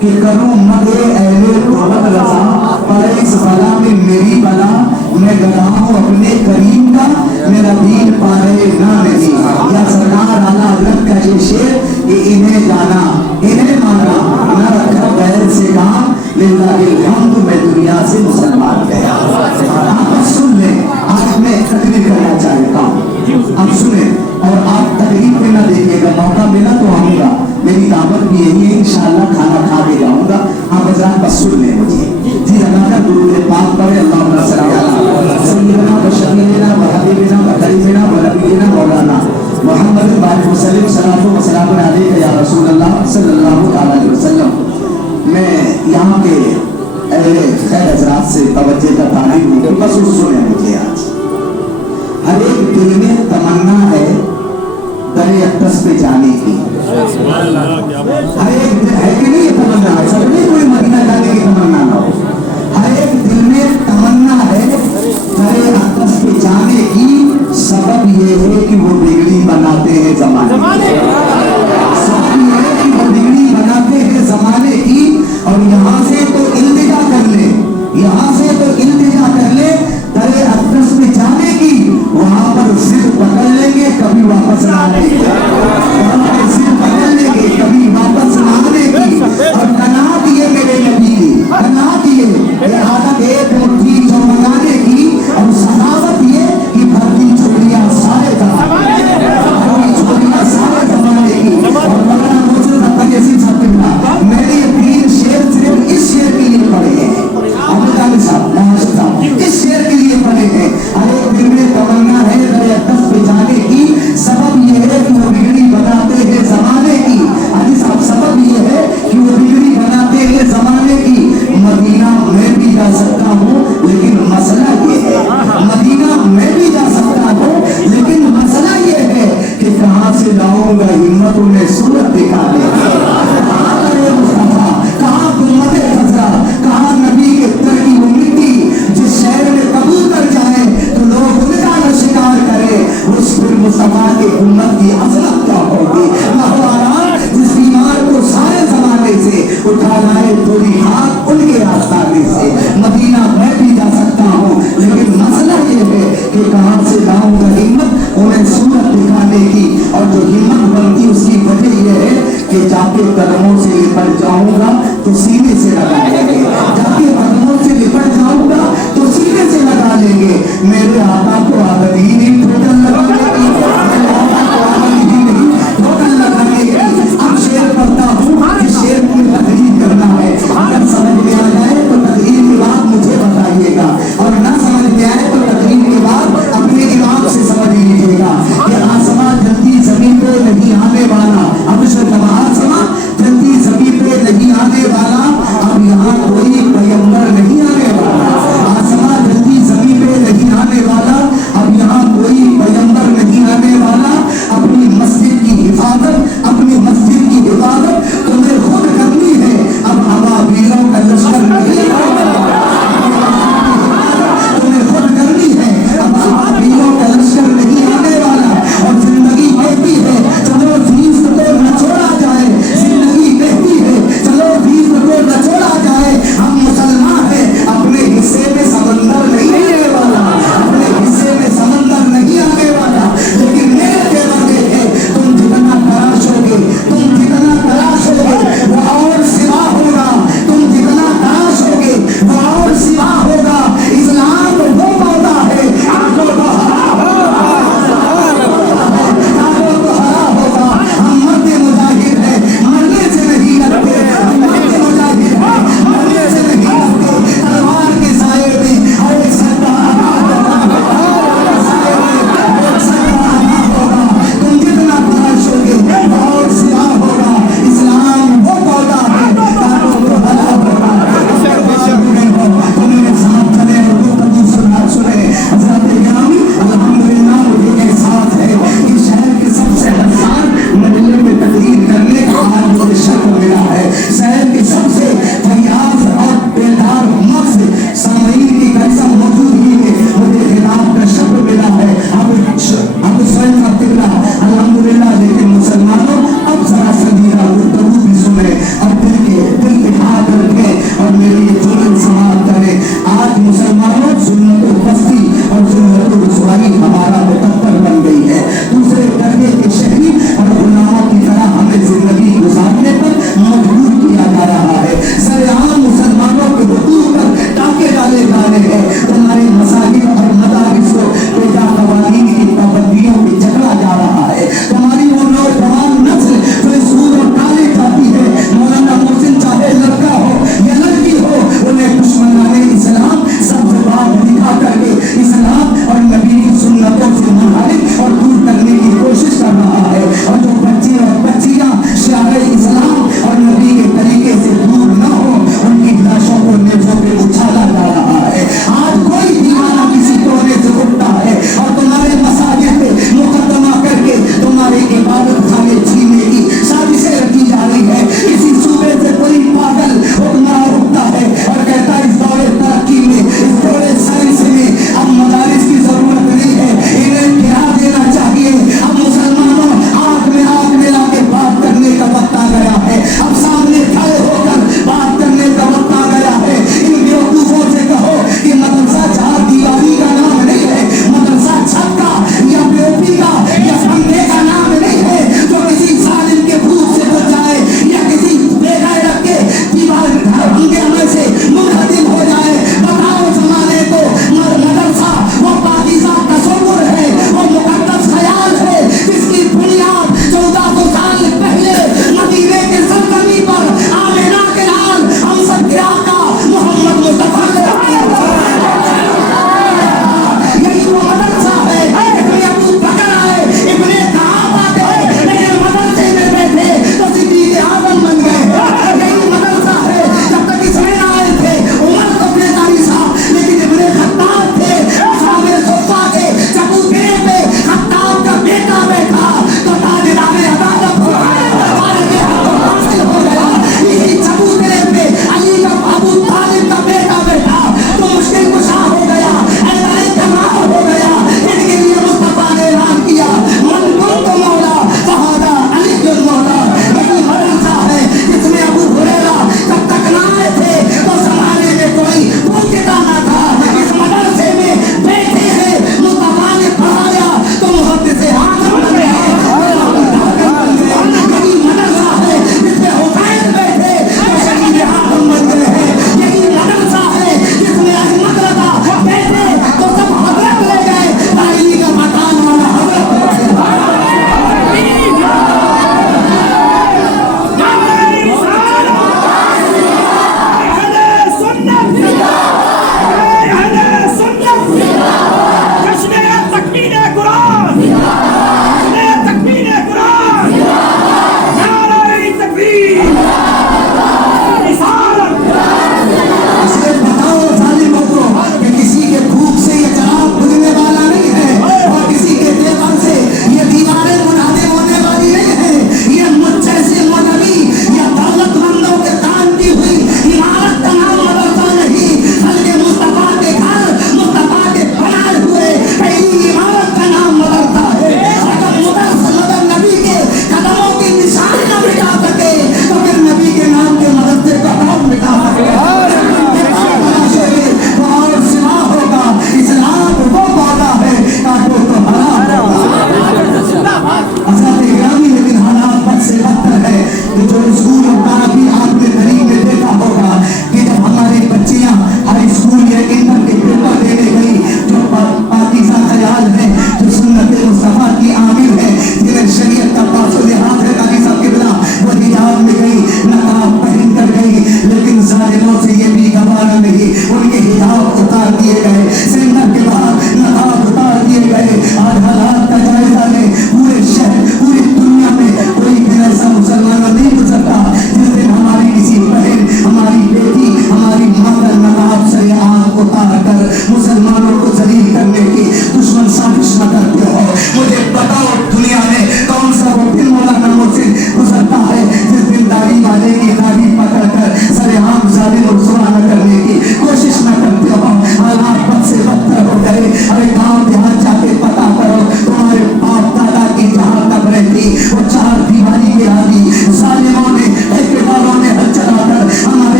کہ کروں مدے اہل توبت رضا، پڑے اس بلا میں میری بلا، میں گدا ہوں اپنے کریم کا، میرا دین پائے نہ نہیں. یا سرکار اعلیٰ حضرت کا یہ شعر کہ انہیں جانا انہیں مانا نہ رکھا غیر سے کام، للہ الحمد میں دنیا سے مسلمان گیا. آپ سن لیں، آج میں تقریر کرنا چاہتا ہوں، آپ سنیں اور آپ تقریر پہ نہ دیکھیے گا، موقع ملا تو آؤں گا. میری دعوت بھی یہی ہے، انشاءاللہ کھانا کھا کے جاؤں گا. آپ حضرات بس سن لیں مجھے. جی اللہ درود پاک پڑھے. اللہم صلی علی سیدنا و شفیعنا و حبیبنا و قریبنا و نبینا مولانا محمد بارک وسلم. صلاۃ و سلام علیک یا رسول اللہ صلی اللہ علیہ وسلم. میں یہاں کے اہل خیر حضرات سے توجہ کا طالب ہوں، بس سنیں مجھے. آج ہر ایک دل میں تمنا ہے در اقدس پہ جانے کی. ہر ایک ہے کہ نہیں یہ تمنا ہے؟ سب نے کوئی مدینہ جانے کی تمنا نہ ہو. ہر ایک دل میں تمنا ہے در اقدس پہ جانے کی. سبب یہ ہے کہ وہ بگڑی بناتے ہیں زمانے کی. سبب یہ ہے کہ وہ بگڑی بناتے ہیں زمانے کی. اور یہاں سے تو التجا کر لے، یہاں سے تو التجا کر لے در اقدس پہ جانے کی. وہاں پر ضد پکڑ لیں گے، کبھی واپس نہ آنے کی. وہاں پر ضد پکڑ لیں گے، کبھی واپس نہ آنے کی. اور قناعت یہ میرے نبی کی، قناعت یہ عادت ایک مٹھی جو منگانے کی. اور سخاوت یہ کہ بھرتی چوڑیاں سارے زمانے کی. اور مولانا محسن احمد یزید صاحب قبلہ میں نے یہ تین شعر صرف اس شعر کے لیے پڑھے ہیں. احمد علی صاحب محسن صاحب اس شعر کے لیے پڑھے ہیں. ہر ایک دل میں تمنا ہے در اقدس پہ جانے کی. سبب یہ ہے کہ وہ بگڑی بناتے ہیں زمانے کی. علی صاحب سبب یہ ہے کہ وہ بگڑی بناتے ہیں زمانے کی. مدینہ میں بھی جا سکتا ہوں لیکن مسئلہ یہ ہے، مدینہ میں بھی جا سکتا ہوں لیکن مسئلہ یہ ہے کہ کہاں سے لاؤں گا ہمت انہیں صورت دکھانے کی. کہاں کرے مصطفیٰ، کہاں امت خزرا، کہاں نبی کے در کی وہ مٹی. جس شہر میں کبوتر جائے تو لوگ ان کا نہ شکار کرے، اس پھر مصطفیٰ کی امت کی عظمت کیا ہوگی. مہواران جس بیمار کو سارے زمانے سے اٹھا لائے تھوڑی ہاتھ ان کے آستانے سے. مدینہ میں بھی جا سکتا ہوں لیکن مسئلہ یہ ہے کہ کہاں سے لاؤں گا ہمت انہیں صورت دکھانے کی. اور جو ہمت بنتی اس کی وجہ یہ ہے کہ جا کے قدموں سے لپٹ جاؤں گا تو سینے سے لگا لیں گے. جا کے قدموں سے لپٹ جاؤں گا تو سینے سے لگا لیں گے. میرے آقا کو عادت ہی نہیں ٹوٹل لگانے کی. میرے آقا کو عادت ہی نہیں ٹوٹل لگانے کی. اب شعر پڑھتا ہوں، اس شعر کی تقریر کرنا ہے. اگر سمجھ میں آ جائے تو تقریر کے بعد مجھے بتائیے گا، اور نہ سمجھ میں آئے تو تقریر کے بعد اپنے امام سے سمجھ لیجیے گا. کہ آسمان جلدی زمین پہ نہیں آنے والا. اب سے آسمان جلدی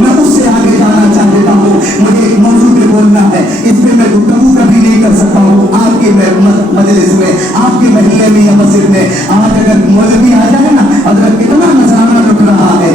मैं उससे आगे जाना चाहता हूँ। मुझे एक मौजू पे बोलना है, इस पे मैं गुफ्तगू कभी नहीं कर सकता हूँ आपके मजलिस में, आपके महल्ले में या मस्जिद में। आज अगर मौलवी आ जाए ना, अगर कितना नजराना लुट रहा है,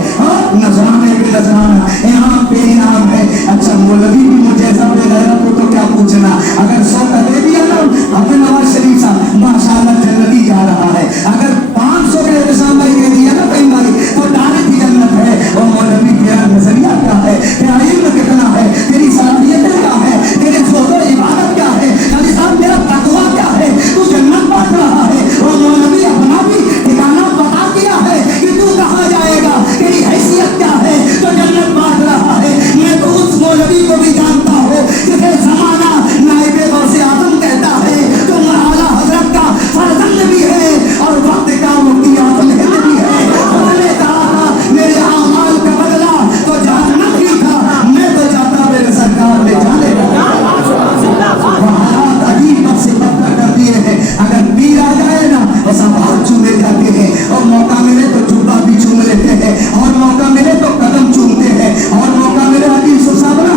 नजराने पे नजराना, इनाम पे इनाम है। अच्छा मौलवी भी मुझे ऐसा बेगैरत हो तो क्या पूछना। अगर 100 का दे दिया ना, अपने नवाज शरीफ साहब माशाअल्लाह जन्नती जा रहा है। अगर 500 का एहसान भाई दे दिया ना कहीं भाई, तो डायरेक्ट ही जन्नत है। और मौलवी तेरा नजरिया क्या है, तेरा इल्म कितना है, तेरी सलाहियतें क्या है, तेरे ज़ोर इबादत क्या है, नबी साहब तेरा तकवा क्या है, तू जन्नत बांट रहा है। और मौलवी अपना भी ठिकाना बता दिया है कि तू कहाँ जाएगा, तेरी हैसियत क्या है, तो जन्नत बांट रहा है। मैं तो उस मौलवी को भी जानता हूँ जिसे जमाना नाइबे गौसे आजम कहता है, जो मौलाना हजरत का फर्जंद भी है और वक्त का मुफ्ती आजम भी है। उन्होंने कहा था मेरे आमाल का बदला तो जहन्नम ही था, मैं तो जाता मेरे सरकार ने जाने हालात अजीब से बदतर कर दिए हैं। अगर पीर आ जाए ना तो सब हाथ चूमे जाते हैं, और मौका मिले तो जुब्बा भी चूम लेते हैं, और मौका मिले तो कदम चूमते हैं, और मौका मिले हकीम साहब ना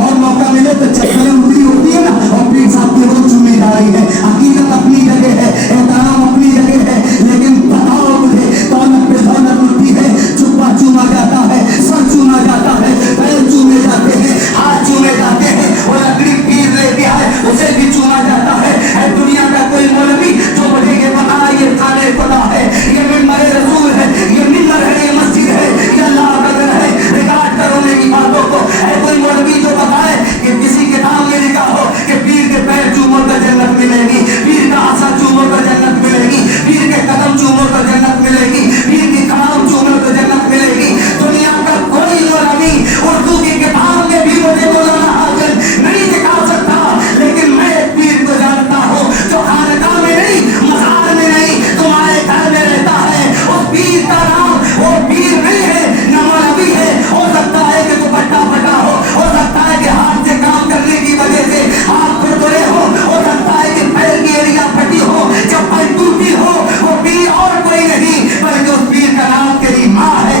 और मौका मिले तो चक्करें उतरी होती है ना, और पीर साहब की रोज चूमी जा रही है। अकीदत अपनी जगह है, एहतराम अपनी जगह है, लेकिन बताओ मुझे दौलत पे दौलत उठती है, जुब्बा चूमा जाता है, सर चूमा जाता है, पैर चूमे जाते हैं, हाथ चूमे जाते हैं, और लकड़ी पीर ले दिया है उसे भी चूमा जाता है। दुनिया का कोई मौलवी जो मुझे ये बता ये खाने खुदा है, ये मिंबर रसूल है, ये मिंबर है, ये मस्जिद है, ये अल्लाह का घर है, रिकॉर्ड करो मेरी बातों को। है कोई मौलवी जो बताए कि किसी किताब में लिखा हो कि पीर के पैर चूमो तो जन्नत मिलेगी, पीर का आसा चूमो तो जन्नत मिलेगी, पीर के कदम चूमो तो जन्नत मिलेगी, पीर की कलाम चूमो तो जन्नत मिलेगी। दुनिया का कोई मौलवी उर्दू की किताब में भी मुझे मौलाना हाजिर नहीं दिखा सकता, लेकिन मैं एक पीर को जानता हूँ जो खानका में नहीं, मज़ार में नहीं, तुम्हारे घर में रहता है। उस पीर का नाम वो पीर नहीं है, न मौलवी है। हो सकता है कि दुपट्टा फटा हो सकता है कि हाथ से काम करने की वजह से हाथ खुरदुरे हो सकता है कि पैर की एड़ियां फटी हो, चप्पल टूटी हो। वो पीर और कोई नहीं बल्कि उस पीर का नाम तेरी माँ है।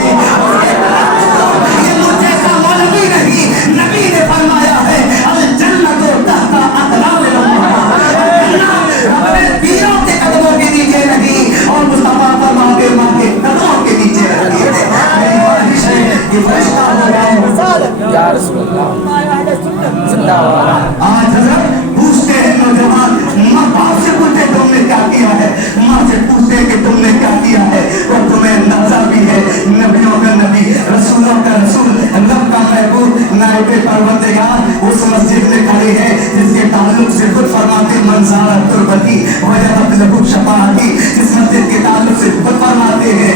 ये मुझे सा मौलवी नहीं, नबी ने फरमाया है अल जन्नत तहता अक़दामिल अपने पीरों के कदमों के नीचे नहीं, और मुस्तफा फरमाते माँ के कदमों के नीचे रखी है। मेरी ख्वाहिश है कि फरिश्ता हो जाए या रसूल अल्लाह जिंदाबाद। आज हज़रत पूछते हैं नौजवान, माँ बाप से पूछते तुमने क्या किया है, माँ से पूछते कि तुमने क्या किया है, और तुम्हें अंदाजा भी है नबियों का नबी, रसूलों का रसूल, रब का महबूब, नाइबे परवरदिगार उस मस्जिद में खड़े हैं जिसके ताल्लुक से खुद फरमाते मंज़ारा तुर्बती वजबत लहू शफाअती। जिस मस्जिद के ताल्लुक से खुद फरमाते हैं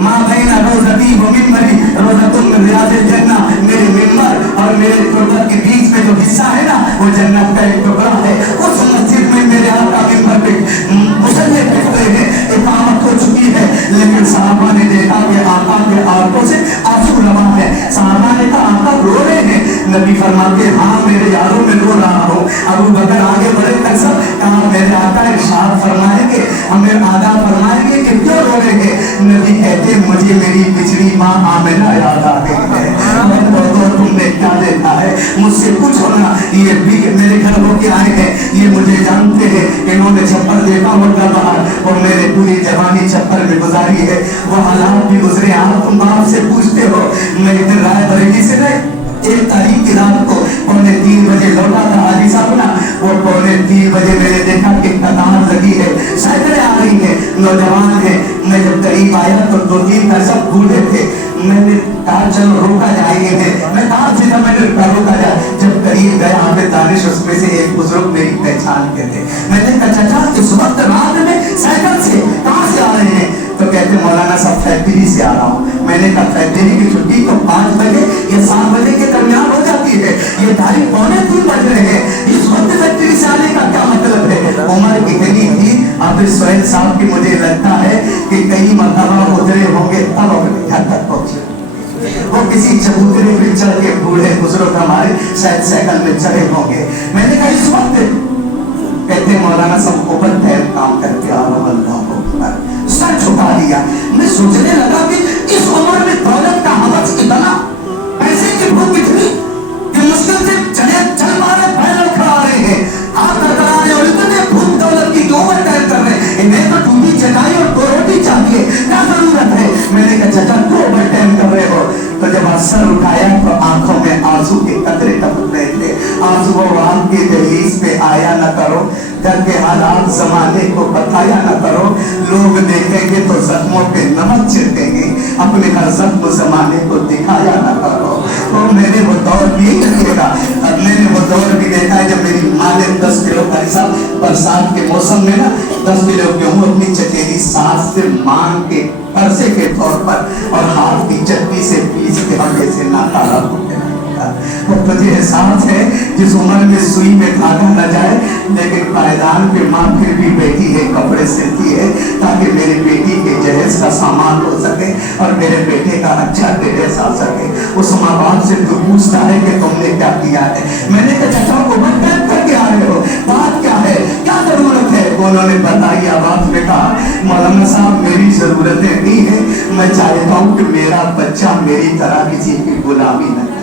माँ बैना रोज़ती व मिंबरी रोज़तुम मिन रियादिल जन्ना, मेरे मिंबर और मेरे तुर्बत के बीच में जो हिस्सा है ना वो जन्नत का एक टुकड़ा है। उस मस्जिद में मेरे आका मिंबर पे मुसल्ले पे खड़े हैं, इकामत हो चुकी है, लेकिन साहबा ने देखा कि आका के आंखों से आंसू रवा है। साहबा ने कहा आका रो रहे हैं, नबी फरमाते हाँ मेरे यारों में रो रहा हूँ। अबू बकर आगे बढ़े तक सब कहा मेरे आका इरशाद फरमाएंगे, हमें आदा फरमाएंगे कि क्यों रो रहे हैं। नबी कहते मुझे मेरी पिछड़ी माँ आमिना याद आ गई है। मैं तो तुमने क्या देखा है, मुझसे पूछो ना, ये भी मेरे घर होके आए हैं, ये मुझे जानते हैं कि इन्होंने छप्पर देखा होगा बाहर, और मैंने पूरी जवानी छप्पर में गुजारी है, वो हालात भी गुजरे। आप तुम बाप से पूछते हो, मैं इधर राय बरेली से नहीं 1 तारीख की रात को 2:45 बजे लौटा था हाजी साहब ना, और 2:45 बजे मैंने देखा कि कतार लगी है, सैकड़े आ रही है, नौजवान है। मैं जब करीब आया तो 2-3 का सब बूढ़े थे। मैंने कहा चलो रोका जाएंगे, मैं कहा सीधा मैंने रोका जाए। जब करीब गया आपने दानिश, उसमें से एक बुजुर्ग मेरी पहचान के थे। मैंने कहा चाचा इस वक्त रात में साइकिल से कहाँ से आ रहे हैं, तो कहते मौलाना साहब फैक्ट्री से आ रहा हूँ। मैंने कहा फैक्ट्री की छुट्टी तो 5 बजे या 7 बजे के दरमियान हो जाती है, ये तारीख 2:45 बज रहे हैं, इस वक्त फैक्ट्री से आने का क्या मतलब है। उम्र कितनी थी अब सोहेल साहब की, मुझे लगता है कि कई मरतबा उतरे होंगे तब अपने घर तक पहुंचे। वो किसी चबूतरे पे चढ़ के बूढ़े बुजुर्ग हमारे शायद साइकिल में चढ़े होंगे। मैंने कहा इस वक्त, कहते मौलाना सब ऊपर पैर काम करके आ रहा हूँ, सर झुका दिया। मैं सोचने लगा कि इस उम्र में दौलत का हवस इतना तो जब सर उठाया तो आंखों में आंसू के कतरे टपक रहे थे। आंसू आपके दहलीज पे आया न करो, घर के हालात जमाने को बताया न करो। लोग देखेंगे तो जख्मों पे नमक छिड़केंगे, अपने हर जख्म जमाने को दिखाया न करो। तो मैंने वो दौर भी देखा, मैंने वो दौर भी देखा है जब मेरी माँ ने 10 किलो पैसा बरसात के मौसम में ना 10 किलो गेहूं अपनी चचेरी सास से मांग के पैसे के तौर पर और हाथ की चटनी से पीस के हल्के से नाकारा होते हैं। वो मुझे एहसास है जिस उम्र में सुई में धागा न जाए, लेकिन पायदान पे माँ फिर भी बैठी है, कपड़े सिलती है ताकि मेरे बेटी के जहेज का सामान हो सके और मेरे बेटे का अच्छा ड्रेस आ सके। उस माँ बाप से तू पूछता है कि तुमने क्या किया है। मैंने कहा चाचा को मत करके आ रहे हो, बात क्या है, क्या जरूरत है? उन्होंने बताई, आवाज में कहा मौलाना साहब मेरी जरूरतें नहीं है, मैं चाहता हूँ कि मेरा बच्चा मेरी तरह किसी की गुलामी न करे।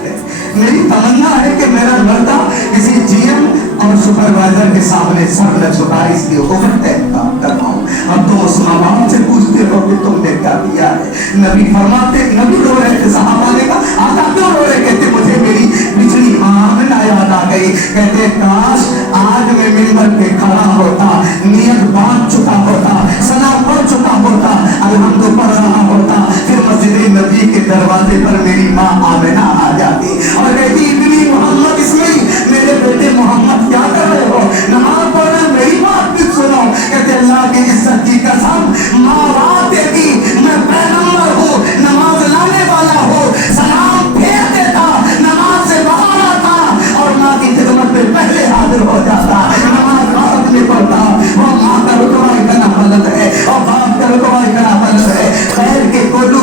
मेरी तमन्ना है कि मेरा लड़का किसी जीएम और सुपरवाइजर के सामने सर न झुकाए, इसलिए ओवर टाइम काम कर रहा हूँ। अब तो उस माँ बाप से पूछते हो कि तुमने क्या किया है। नबी फरमाते, नबी रो रहे थे, सहाबा ने कहा आका क्यों रो रहे? कहते मुझे मेरी पिछली आमना याद आ गई। कहते काश आज मैं मिंबर पे खड़ा होता, नियत बांध चुका होता, सना पढ़ चुका होता, अलहम्दु पढ़ रहा होता, फिर मस्जिद नबी के दरवाजे पर मेरी माँ आमिना आ जाती और कहती इतनी मोहम्मद इसमें मेरे बेटे मोहम्मद क्या कर रहे हो, नमाज पढ़ रहे, मेरी बात भी सुनो। कहते अल्लाह की इज्जत की कसम, माँ बात देती, मैं पैगंबर हूँ, नमाज लाने वाला हूँ, सलाम फेर देता, नमाज से बाहर आता और माँ की खिदमत में पहले हाजिर हो जाता, नमाज बाद में पढ़ता। वो माँ का रुतबा इतना बुलंद है और बाप का रुतबा इतना बुलंद है। खैर के कोलू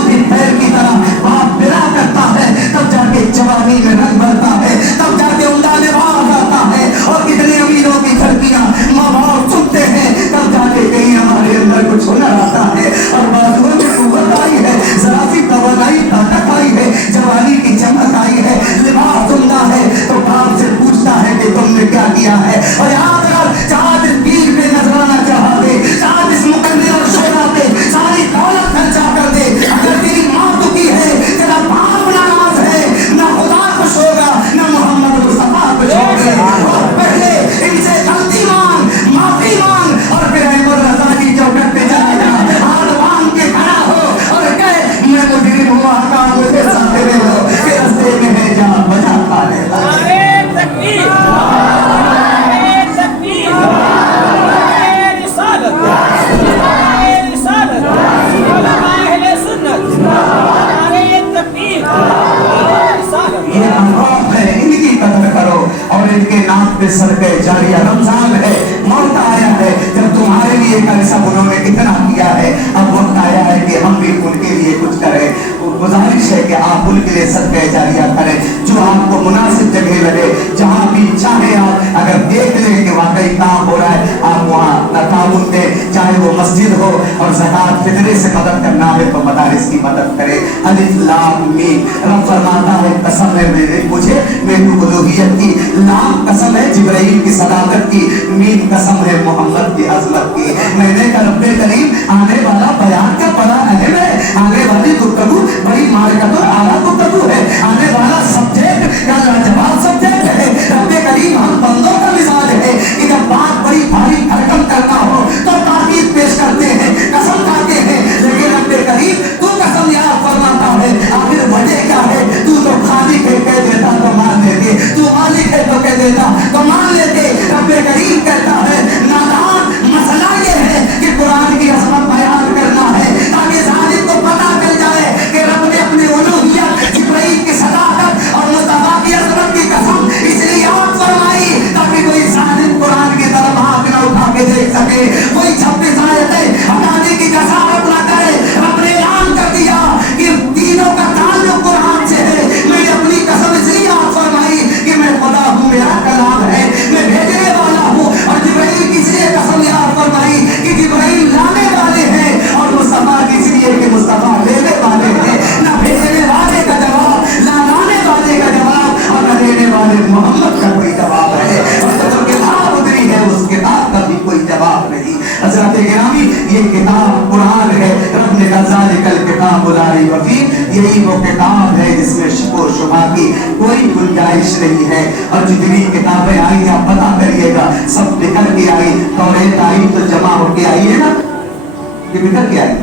की खैर की तरह बाप बिना करता है, तब जाके जवानी में रंग भरता है, तब जाके उमदा लिबास आता है। और कितने अमीरों की लड़कियां माँ बाप सुनते हैं, तब जाके कहीं हमारे अंदर कुछ हुनर आता है और बाजुओं में कुव्वत आई है, जरा सी तवानाई ताकत आई है, जवानी की चमक आई है, लिबास उमदा है, तो बाप से पूछता है कि तुमने क्या किया है। और याद रख, चाहत इस पीर पे नजराना चाहते, चाहत इस मुकद्दर और शोरा पे सारी दौलत खर्चा कर दे, अगर तेरी माँ दुखी है, तेरा बाप नाराज है, ना खुदा खुश होगा, ना मोहम्मद मुस्तफा खुश होगा। और पहले इनसे गलती मांग, माफी मांग और फिर अहमद रजा की चौखट पे जाएगा, हाथ बांध के खड़ा हो और कहे मैं मुजरिम हूँ, आका मुझे साथ दे दो, कि रास्ते में है जहाँ बजा खा लेगा। ये अनौफ है, इनकी कदर करो और इनके नाम पे सदके जारिया। रमजान है, मौत आया है, जब तुम्हारे लिए ऐसा उन्होंने इतना किया है, अब वक्त आया है कि हम भी उनके लिए कुछ करें। गुजारिश है कि आप उनके लिए सदके जारिया करें, जो आपको मुनासिब जगह लगे, जहाँ भी चाहे आप अगर देख लें कि वाकई काम हो रहा है, आप वहाँ ताउन दें, चाहे वो मस्जिद हो और ज़कात फितरे से मदद करना है तो मदारिस की मदद करें। अलिफ लाम मीम, रब फरमाता है कसम है मेरे मुझे मेरी उलूहियत की, लाम कसम है जिब्राइल की सदाकत की, मीम कसम है मोहम्मद की अज़मत की। मैंने कहा रब्बे करीम आने वाला बयान का बड़ा अहम है, आने वाली गुफ्तगू बड़ी मारकत और आला गुफ्तगू है, आने वाला सब्जेक्ट का लाजवाब सब्जेक्ट है। रब्बे करीम हम बंदों का मिजाज है कि जब बात बड़ी भारी भरकम करना हो तो ताकीद पेश करते हैं, कसम खाते हैं, लेकिन रब्बे करीम तू कसम याद फरमाता है, आखिर वजह क्या है? तू तो खालिक है, कह देता तो मान लेते, तू मालिक है तो कह देता तो मान लेते। रब्बे करीम कहता है नादान, मसला ये है कि कुरान की अज़मत बयान करना है ताकि जालिम को पता चल जाए कि रब ने अपने उलूहियत यही वो किताब है जिसमें शको शुबा की कोई गुंजाइश नहीं है। और जितनी किताबें आई आप पता करिएगा सब बिखर के आई। तौरेत आई तो जमा होके आई है ना, ये बिखर के आई।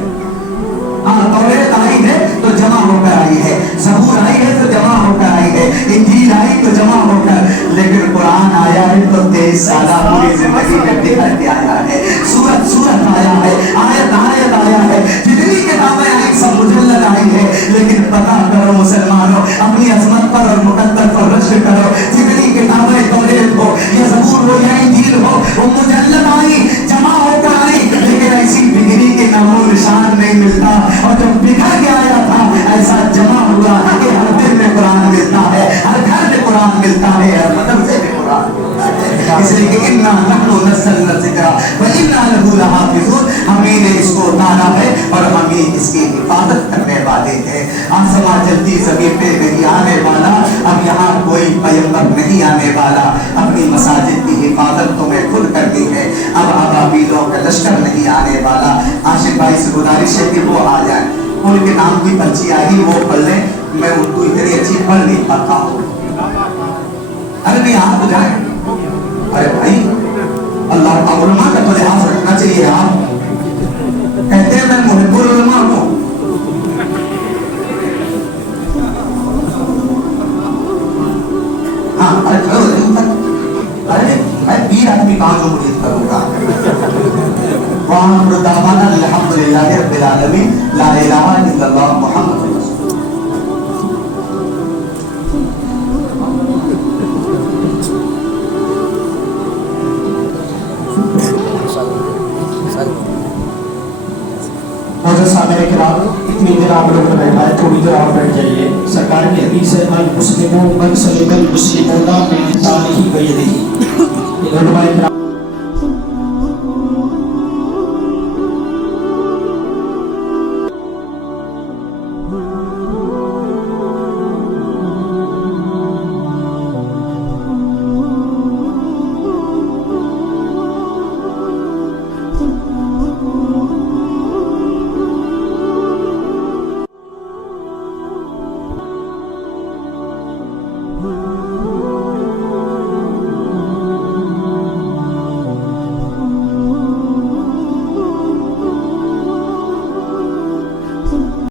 हाँ, तौरेत आई है तो जमा होकर आई है, ज़बूर आई है तो जमा होकर आई है, इंजील आई तो जमा होकर, लेकिन कुरान आया है तो 23 साल पूरी जिंदगी में बिखर के आया है। सूरत सूरत आया है, आयत आयत आया है, जितनी किताबें आई सब मुजल्लद आई है। लेकिन पता करो मुसलमानों, अपनी अजमत पर और मुकद्दर पर रश्क करो। जितनी किताबें तौरेत हो या ज़बूर हो या इंजील हो, वो मुजल्लद आई, जमा होकर आई, लेकिन ऐसी बिगड़ी के नामो निशान नहीं मिलता। और जब बिखर के आया था ऐसा जमा हुआ कि हर दिल में कुरान मिलता है, हर घर में कुरान मिलता है, हर मदरसे में कुरान मिलता है। इसलिए कि इन्ना नहनु नज़्ज़लना ज़िक्रा व इन्ना लहू लहाफ़िज़ून, हमें ने इसको उतारा है और हम ही इसकी हिफाजत करने वाले हैं। आसमां जल्दी ज़मीन पे नहीं आने वाला, अब यहाँ कोई पैगंबर नहीं आने वाला। अपनी मसाजिद की हिफाजत तुम्हें खुद करनी है। अब अबाबीलों का लश्कर नहीं आने वाला। आशिफ भाई से गुजारिश है कि वो आ जाए, उनके नाम की पर्ची आई वो पढ़ लें, मैं उनको इतनी अच्छी पढ़ नहीं पाता हूँ। अरे नहीं आप तो जाए। अरे भाई अल्लाह का उलमा का तो लिहाज रखना चाहिए। आप कहते हैं मैं मुहिब्बुल उलमा हूँ। हाँ अरे खड़ो अरे मैं 20 आदमी कहाँ जो मुरीद करूँगा। वहाँ दावाना अल्हम्दुलिल्लाह रब्बिल आलमीन ला इलाहा इल्लल्लाह मुहम्मद रसूलुल्लाह। इतनी देर आप लोग बैठा है, थोड़ी देर आप बैठ जाइए। सरकार की हदीस है अल मुस्लिमों मन सलिमल मुस्लिमों मिन लिसानिही व यदिही।